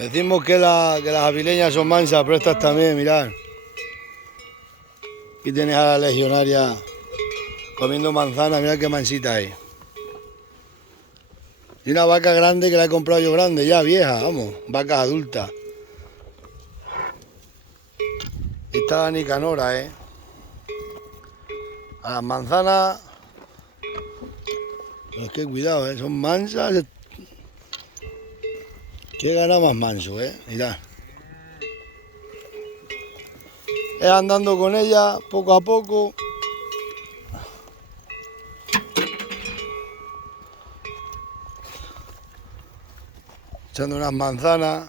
Decimos que las avileñas son mansas, pero estas también, mirad. Aquí tienes a la legionaria comiendo manzana, mirad qué mansita es. Y una vaca grande que la he comprado yo grande, ya vieja, vamos, vacas adultas. Esta la Nicanora, A las manzanas, es que cuidado, son mansas. Qué gana más manso, mirad. Es andando con ella poco a poco. Echando unas manzanas.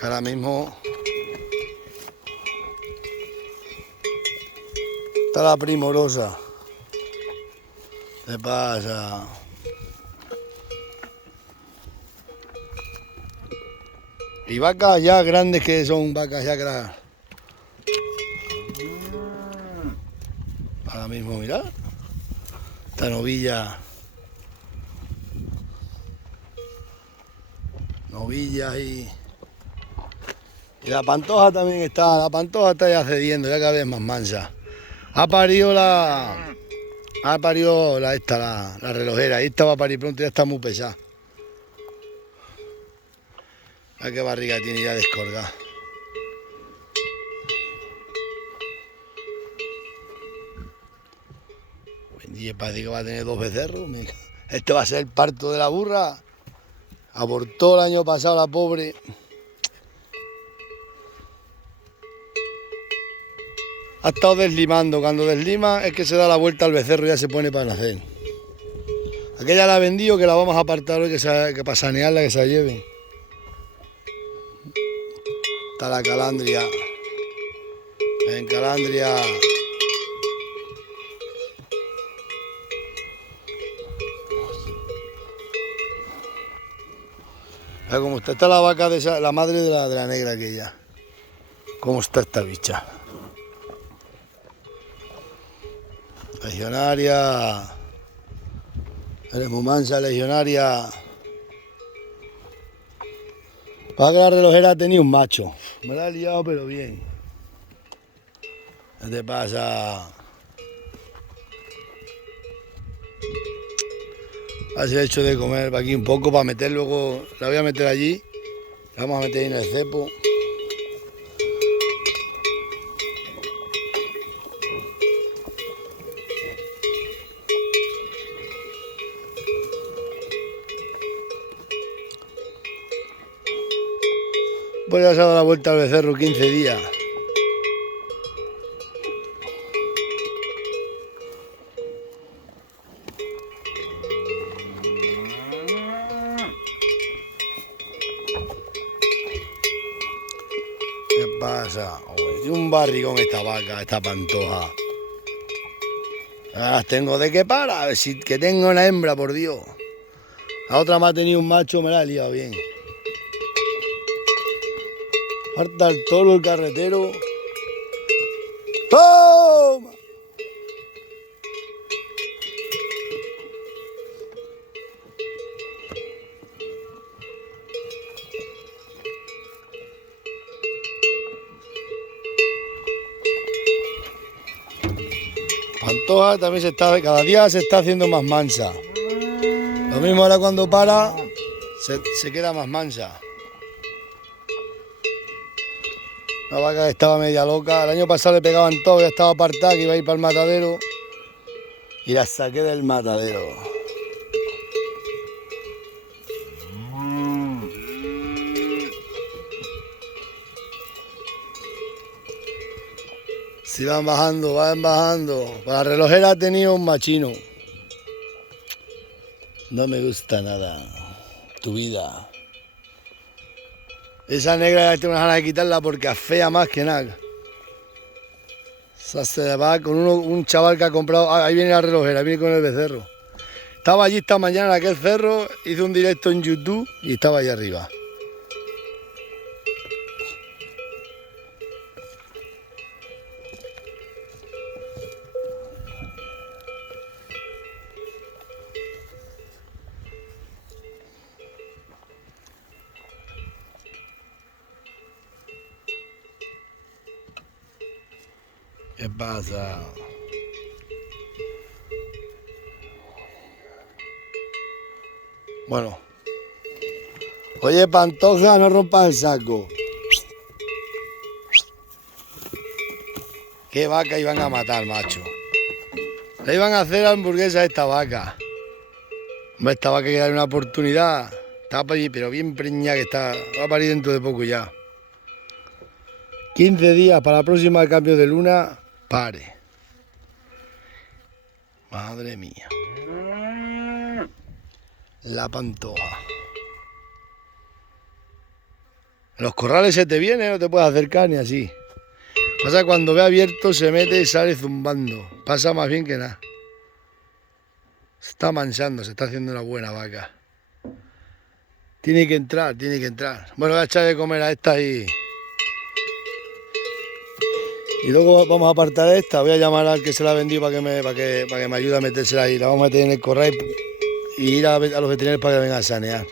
Ahora mismo está la primorosa. ¿Qué pasa? Y vacas ya grandes, que son vacas ya grandes. Ahora mismo, mirad. Esta novilla. Novillas y la pantoja también está. La pantoja está ya cediendo, ya cada vez más mansa. Ha parido la relojera. Y esta va a parir pronto, ya está muy pesada. A qué barriga tiene ya descolgada. Y parece que va a tener 2 becerros. Este va a ser el parto de la burra. Abortó el año pasado la pobre. Ha estado deslimando. Cuando deslima es que se da la vuelta al becerro y ya se pone para nacer. Aquella la ha vendido, que la vamos a apartar hoy, que para sanearla, que se la lleven. Está la calandria. En calandria. Mira cómo está. Esta es la vaca de la madre de la negra aquella. Cómo está esta bicha. Legionaria. Eres muy mansa, legionaria. Para que la relojera tenía un macho. Me la he liado, pero bien. ¿Qué te pasa? Así he hecho de comer para aquí un poco, para meter luego. La voy a meter allí. La vamos a meter ahí en el cepo. Pues ya se ha dado la vuelta al becerro 15 días. ¿Qué pasa? Tiene un barrigón esta vaca, esta pantoja. Ahora las tengo de que para, a ver si que tengo una hembra, por Dios. La otra me ha tenido un macho, me la he liado bien. Falta el toro, el carretero. ¡Toma! Pantoja también cada día se está haciendo más mansa. Lo mismo ahora cuando para, se queda más mansa. Una vaca que estaba media loca. El año pasado le pegaban todo, ya estaba apartada, que iba a ir para el matadero. Y la saqué del matadero. Si van bajando, van bajando. La relojera ha tenido un machino. No me gusta nada tu vida. Esa negra ya tengo unas ganas de quitarla porque afea más que nada. Esa se va con un chaval que ha comprado. Ahí viene la relojera, viene con el becerro. Estaba allí esta mañana en aquel cerro, hice un directo en YouTube y estaba allá arriba. ¿Qué pasa? Bueno. Oye, Pantoja, no rompas el saco. Qué vaca iban a matar, macho. Le iban a hacer hamburguesa a esta vaca. Hombre, esta vaca hay que darle una oportunidad. Está pero bien preñada que está. Va a parir dentro de poco ya. 15 días para la próxima cambio de luna. Pare. Madre mía. La Pantoja. En los corrales se te viene, no te puedes acercar ni así. Pasa que cuando ve abierto se mete y sale zumbando. Pasa más bien que nada. Se está manchando, se está haciendo una buena vaca. Tiene que entrar, tiene que entrar. Bueno, voy a echar de comer a esta y luego vamos a apartar a esta. Voy a llamar al que se la ha vendido para que me ayude a metérsela ahí. La vamos a meter en el corral y ir a los veterinarios para que vengan a sanear.